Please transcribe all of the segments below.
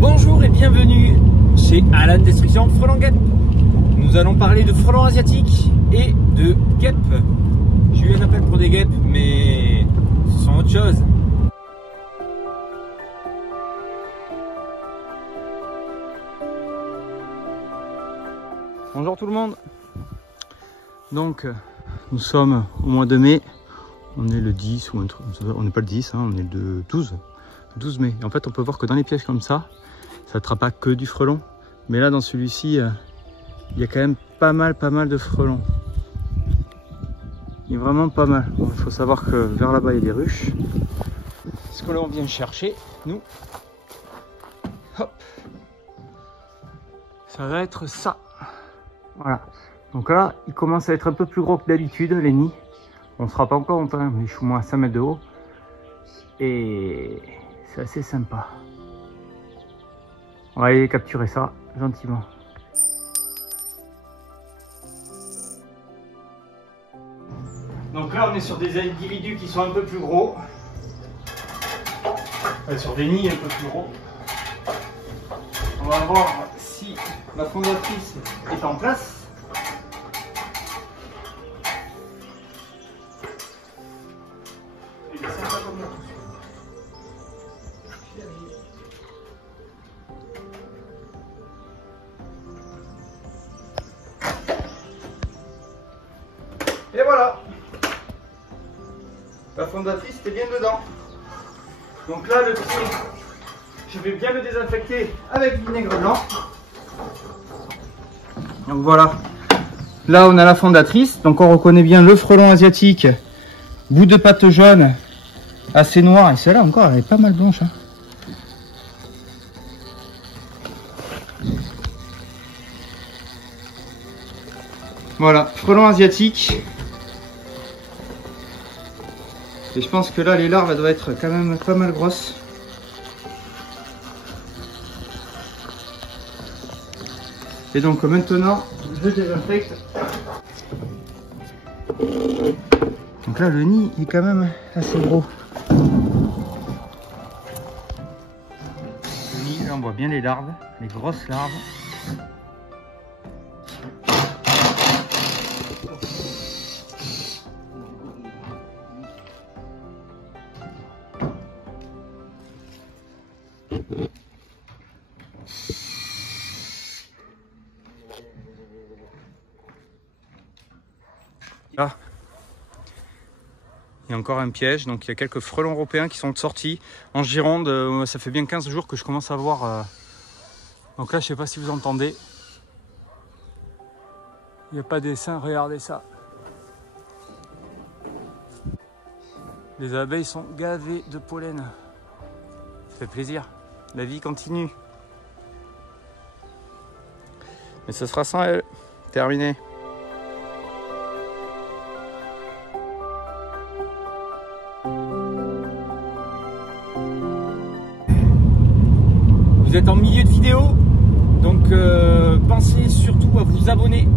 Bonjour et bienvenue chez Alan Destruction Frelon Guêpe. Nous allons parler de frelons asiatiques et de guêpes. J'ai eu un appel pour des guêpes, mais ce sont autre chose. Bonjour tout le monde. Donc nous sommes au mois de mai. On est le 10 ou un truc, on n'est pas le 10, hein, on est le 12 mai. Et en fait on peut voir que dans les pièges comme ça n'attrape pas que du frelon. Mais là dans celui-ci, il y a quand même pas mal de frelons. Il y a vraiment pas mal. Bon, il faut savoir que vers là-bas il y a des ruches. Ce que l'on vient chercher, nous, hop, ça va être ça. Voilà. Donc là, il commence à être un peu plus gros que d'habitude, les nids. On ne sera pas encore longtemps, mais je suis au moins à 5 mètres de haut. Et c'est assez sympa. On va aller capturer ça gentiment. Donc là, on est sur des individus qui sont un peu plus gros. Enfin, sur des nids un peu plus gros. On va voir si la fondatrice est en place. Et voilà, la fondatrice était bien dedans. Donc là, le pied, je vais bien le désinfecter avec du vinaigre blanc. Donc voilà, là on a la fondatrice. Donc on reconnaît bien le frelon asiatique, bout de patte jaune, assez noir. Et celle-là encore, elle est pas mal blanche, hein. Voilà, frelon asiatique. Et je pense que là, les larves, elles doivent être quand même pas mal grosses. Et donc maintenant, je désinfecte. Donc là, le nid est quand même assez gros. Le nid, là, on voit bien les larves, les grosses larves. Là, il y a encore un piège, donc il y a quelques frelons européens qui sont sortis en Gironde. Ça fait bien 15 jours que je commence à voir. Donc là, je sais pas si vous entendez. Il n'y a pas d'essaim, regardez ça. Les abeilles sont gavées de pollen. Ça fait plaisir, la vie continue. Mais ce sera sans elle. Terminé. Vous êtes en milieu de vidéo, donc pensez surtout à vous abonner.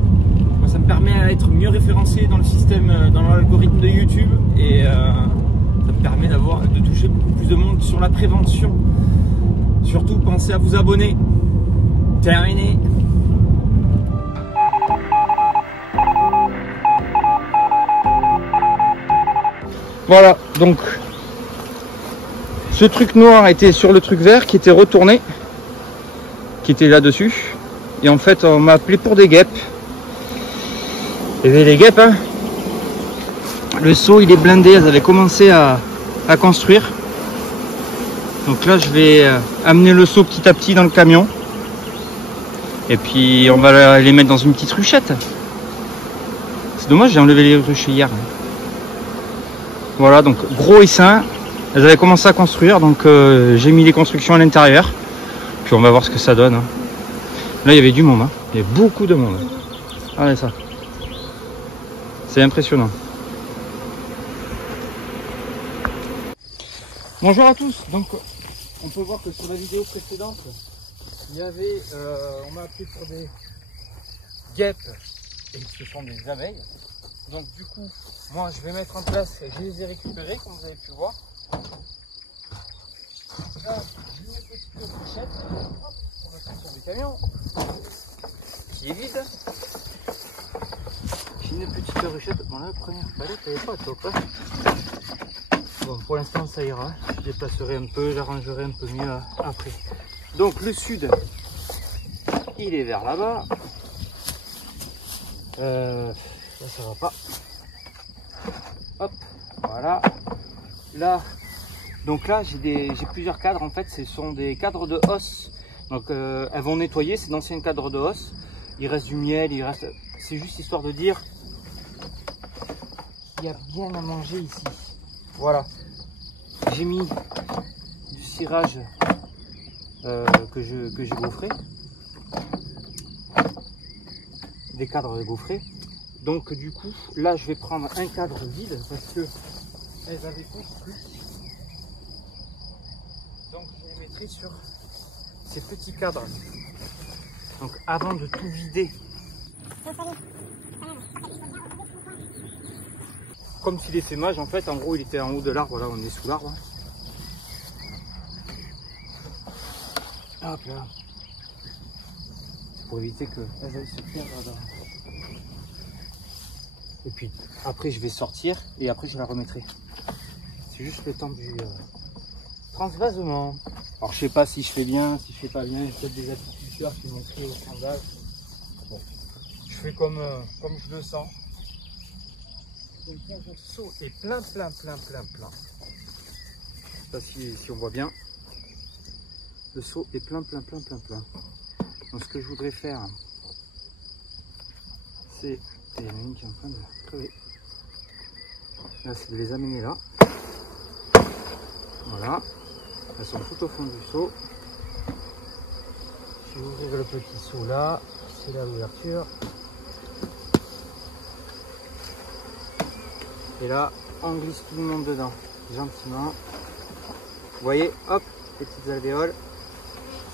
Moi, ça me permet d'être mieux référencé dans le système, dans l'algorithme de YouTube, et ça me permet de toucher beaucoup plus de monde sur la prévention. Surtout, pensez à vous abonner. Terminé. Voilà, donc ce truc noir était sur le truc vert qui était retourné, qui était là-dessus. Et en fait, on m'a appelé pour des guêpes. Et les guêpes, hein, le seau il est blindé, elles avaient commencé à construire. Donc là, je vais amener le seau petit à petit dans le camion. Et puis, on va les mettre dans une petite ruchette. C'est dommage, j'ai enlevé les ruches hier. Voilà, donc gros et sain. Elles avaient commencé à construire, donc j'ai mis les constructions à l'intérieur. Puis on va voir ce que ça donne, hein. Là, il y avait du monde, hein. Il y avait beaucoup de monde. Regardez ça. C'est impressionnant. Bonjour à tous. Donc, on peut voir que sur la vidéo précédente, il y avait, on m'a appelé pour des guêpes et ce sont des abeilles. Donc du coup, moi je vais mettre en place, je les ai récupérés comme vous avez pu voir. Là, je mets une petite fourchette. du camion qui est vide. J'ai une petite ruchette. Bon, la première palette, elle n'est pas top. Hein. Bon, pour l'instant, ça ira. Je déplacerai un peu, j'arrangerai un peu mieux après. Donc, le sud, il est vers là-bas. Là, ça va pas. Hop, voilà. Là, donc là, j'ai plusieurs cadres. En fait, ce sont des cadres de hausse. Donc, elles vont nettoyer. C'est d'anciens cadres de hausse. Il reste du miel, il reste. C'est juste histoire de dire qu'il y a bien à manger ici. Voilà. J'ai mis du cirage que j'ai gaufré. Des cadres gaufrés. Donc du coup, là je vais prendre un cadre vide parce que elles avaient construit. Donc je les mettrai sur ces petits cadres. Donc avant de tout vider. Comme si l'essaimage en fait, en gros il était en haut de l'arbre, là on est sous l'arbre. Hop là. Pour éviter qu'elles aillent se perdre dans... Et puis après je vais sortir et après je la remettrai. C'est juste le temps du transvasement. Alors je sais pas si je fais bien, si je fais pas bien, j'ai peut-être des apiculteurs qui m'ont pris au scandale. Bon, je fais comme je le sens. Donc le seau est plein. Je sais pas si on voit bien. Le seau est plein. Donc ce que je voudrais faire, c'est... Il y en a une qui est en train de crever. Là, c'est de les amener là. Voilà. Elles sont tout au fond du seau. Je vais ouvrir le petit seau là. C'est là l'ouverture. Et là, on glisse tout le monde dedans. Gentiment. Vous voyez, hop, les petites alvéoles.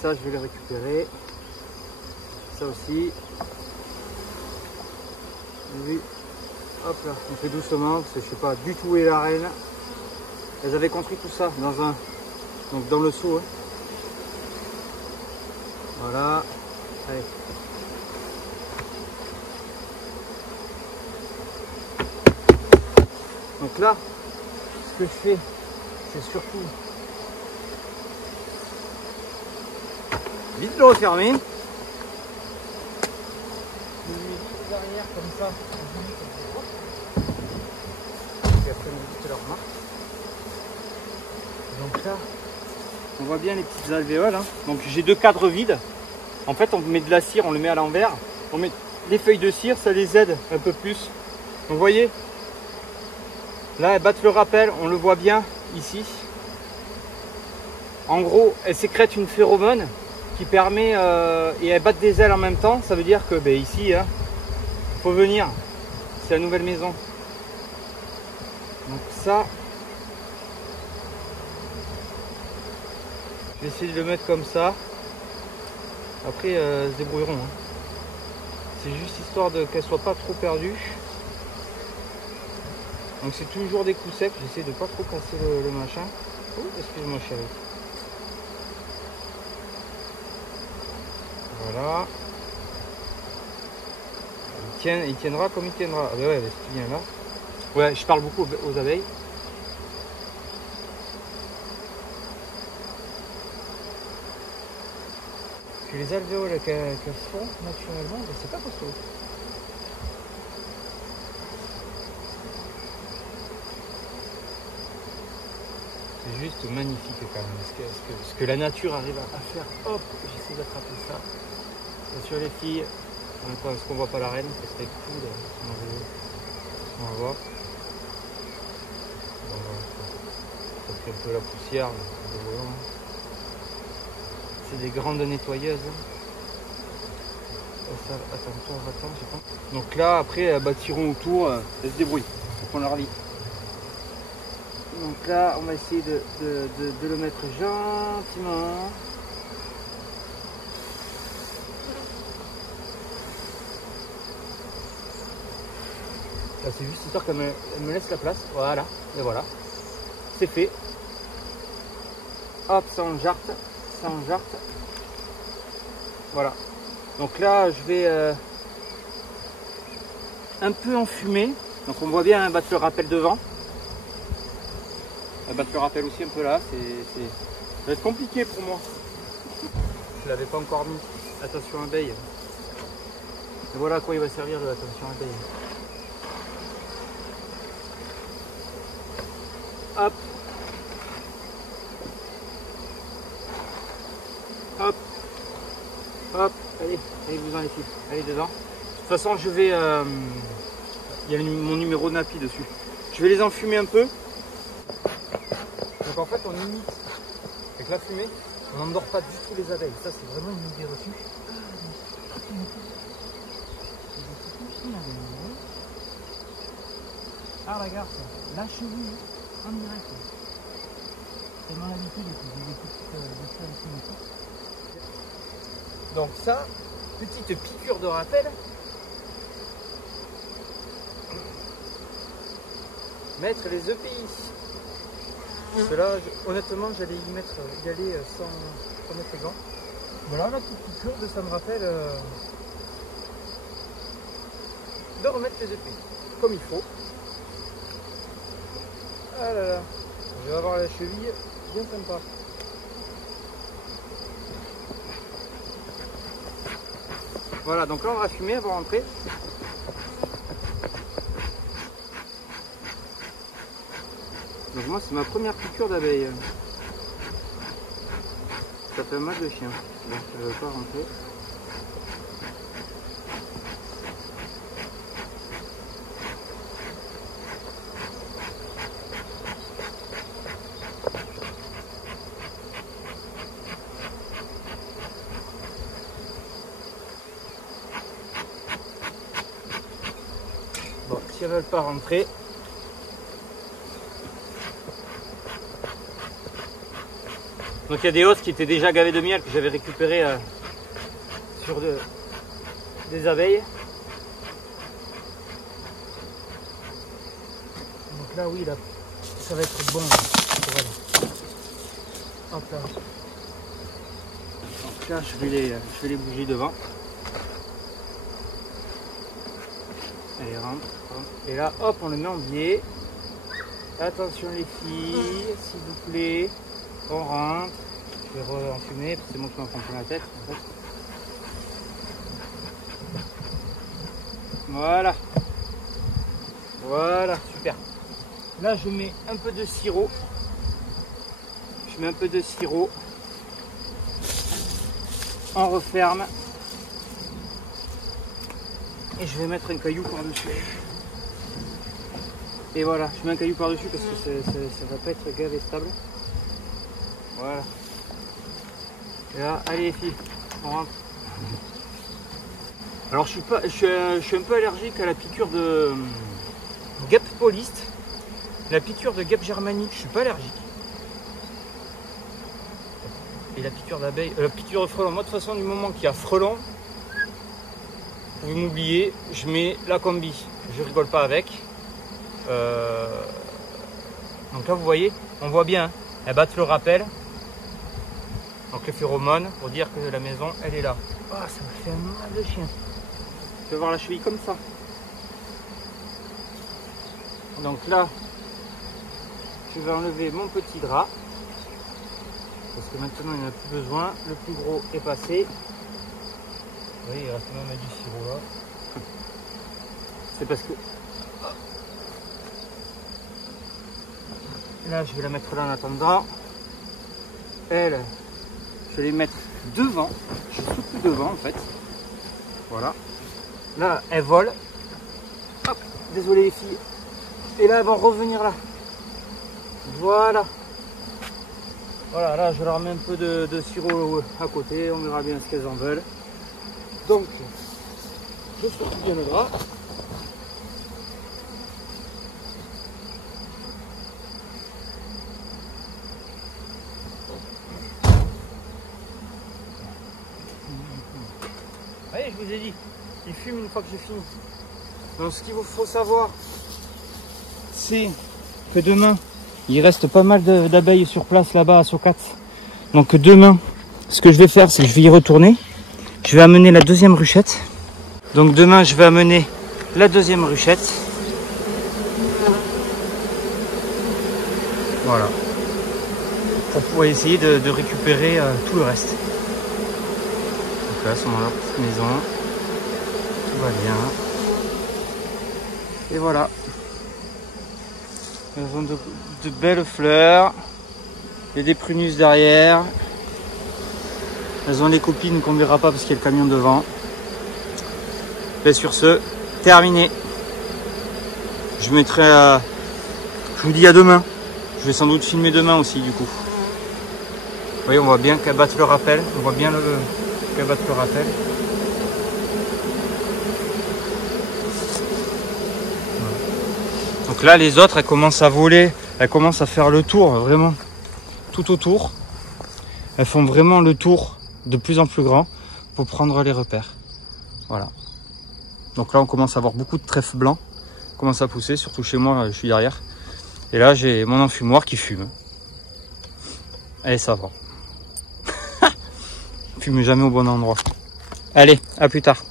Ça, je vais les récupérer. Ça aussi. Oui, hop là, on fait doucement parce que je sais pas du tout où est la reine. Elles avaient construit tout ça donc dans le seau. Hein. Voilà, allez. Donc là, ce que je fais, c'est surtout vite le refermer. Derrière comme ça, et après on dit leur marque. Donc là, on voit bien les petites alvéoles. Hein. Donc j'ai deux cadres vides. En fait, on met de la cire, on le met à l'envers. On met des feuilles de cire, ça les aide un peu plus. Donc vous voyez, là elles battent le rappel, on le voit bien ici. En gros, elles sécrètent une phéromone qui permet et elles battent des ailes en même temps. Ça veut dire que ici, hein, faut venir, c'est la nouvelle maison. Donc ça, je vais essayer de le mettre comme ça. Après, elles se débrouilleront. Hein. C'est juste histoire de qu'elles soient pas trop perdues. Donc c'est toujours des coups secs. J'essaie de pas trop casser le machin. Oh, excuse-moi chérie. Voilà. Il tiendra comme il tiendra. Ah bah ouais, si tu viens là. Ouais, je parle beaucoup aux abeilles. Puis les alvéoles qu'elles font naturellement, c'est pas costaud. C'est juste magnifique quand même. Ce que la nature arrive à faire. Hop, j'essaie d'attraper ça. Bien sûr les filles. En même temps, est-ce qu'on voit pas la reine? Ça serait cool. On va voir. Ça fait un peu la poussière. C'est des grandes nettoyeuses. Attends, je sais pas. Donc là, après, elles bâtiront autour. Elles se débrouillent. Faut qu'on leur vie. Donc là, on va essayer de le mettre gentiment. C'est juste histoire qu'elle me laisse la place. Voilà, et voilà. C'est fait. Hop, ça en jarte. Voilà. Donc là, je vais un peu enfumer. Donc on voit bien battre le rappel devant. Battre le rappel aussi un peu là. Ça va être compliqué pour moi. Je l'avais pas encore mis. Attention abeille. Et voilà à quoi il va servir de l'attention abeille. Hop. Hop. Hop. Allez, allez-vous-en les filles. Allez dedans. De toute façon, je vais... il y a mon numéro de NAPI dessus. Je vais les enfumer un peu. Donc en fait, on imite avec la fumée. On n'endort pas du tout les abeilles. Ça, c'est vraiment une idée reçue. Ah, regarde, la cheville en direct. C'est mon habitude, donc ça, petite piqûre de rappel. Mettre les EPI. Parce que là, honnêtement, j'allais y aller sans mettre les gants. Voilà, la petite piqûre, ça me rappelle de remettre les EPI comme il faut. Ah là là, je vais avoir la cheville bien sympa. Voilà, donc là on va fumer avant de rentrer. Donc moi c'est ma première piqûre d'abeille. Ça fait mal de chien, donc je ne vais pas rentrer. Bon, si elles ne veulent pas rentrer, donc il y a des hausses qui étaient déjà gavées de miel que j'avais récupéré sur des abeilles. Donc là oui, là, ça va être bon. Voilà. Hop là. Donc là je vais les bouger devant. Allez, rentre. Et là, hop, on le met en biais. Attention les filles, s'il vous plaît. On rentre. Je vais re-enfumer, parce que c'est moi qui m'en prends plein la tête. En fait. Voilà. Voilà, super. Là, je mets un peu de sirop. Je mets un peu de sirop. On referme. Et je vais mettre un caillou par-dessus. Et voilà, je mets un caillou par-dessus parce que ça va pas être gavé stable. Voilà. Et là, allez les filles, on rentre. Alors je suis un peu allergique à la piqûre de guêpe poliste. La piqûre de guêpe germanique, je suis pas allergique. Et la piqûre d'abeille, la piqûre de frelon, moi de toute façon du moment qu'il y a frelon, vous m'oubliez, je mets la combi. Je rigole pas avec. Donc là vous voyez, on voit bien, elles battent le rappel. Donc les phéromones pour dire que la maison elle est là. Oh, ça me fait un mal de chien. Je vais voir la cheville comme ça. Donc là, je vais enlever mon petit drap. Parce que maintenant il n'y en a plus besoin. Le plus gros est passé. Vous voyez, il reste même du sirop là. C'est parce que... Là, je vais la mettre là en attendant. Elle, je vais les mettre devant. Je suis plus devant en fait. Voilà. Là, elles volent. Hop, désolé les filles. Et là, elles vont revenir là. Voilà. Voilà, là, je leur mets un peu de sirop à côté. On verra bien ce qu'elles en veulent. Donc, je secoue bien le drap. Allez, je vous ai dit, il fume une fois que j'ai fini. Donc ce qu'il vous faut savoir, c'est que demain, il reste pas mal d'abeilles sur place là-bas à Socat. Donc demain, ce que je vais faire, c'est que je vais y retourner Je vais amener la deuxième ruchette. Donc demain, je vais amener la deuxième ruchette. Voilà. Pour pouvoir essayer de récupérer tout le reste. Donc là, sont dans leur petite maison. Tout va bien. Et voilà. Elles ont de belles fleurs. Il y a des prunus derrière. Elles ont les copines qu'on ne verra pas parce qu'il y a le camion devant. Et sur ce, terminé. Je mettrai... je vous dis à demain. Je vais sans doute filmer demain aussi du coup. Vous voyez, on voit bien qu'elles battent le rappel. On voit bien qu'elles battent le rappel. Donc là, les autres, elles commencent à voler. Elles commencent à faire le tour, vraiment, tout autour. Elles font vraiment le tour de plus en plus grand pour prendre les repères. Voilà. Donc là, on commence à avoir beaucoup de trèfles blancs. Commence à pousser, surtout chez moi, je suis derrière. Et là, j'ai mon enfumoir qui fume. Allez, ça va. Fume jamais au bon endroit. Allez, à plus tard.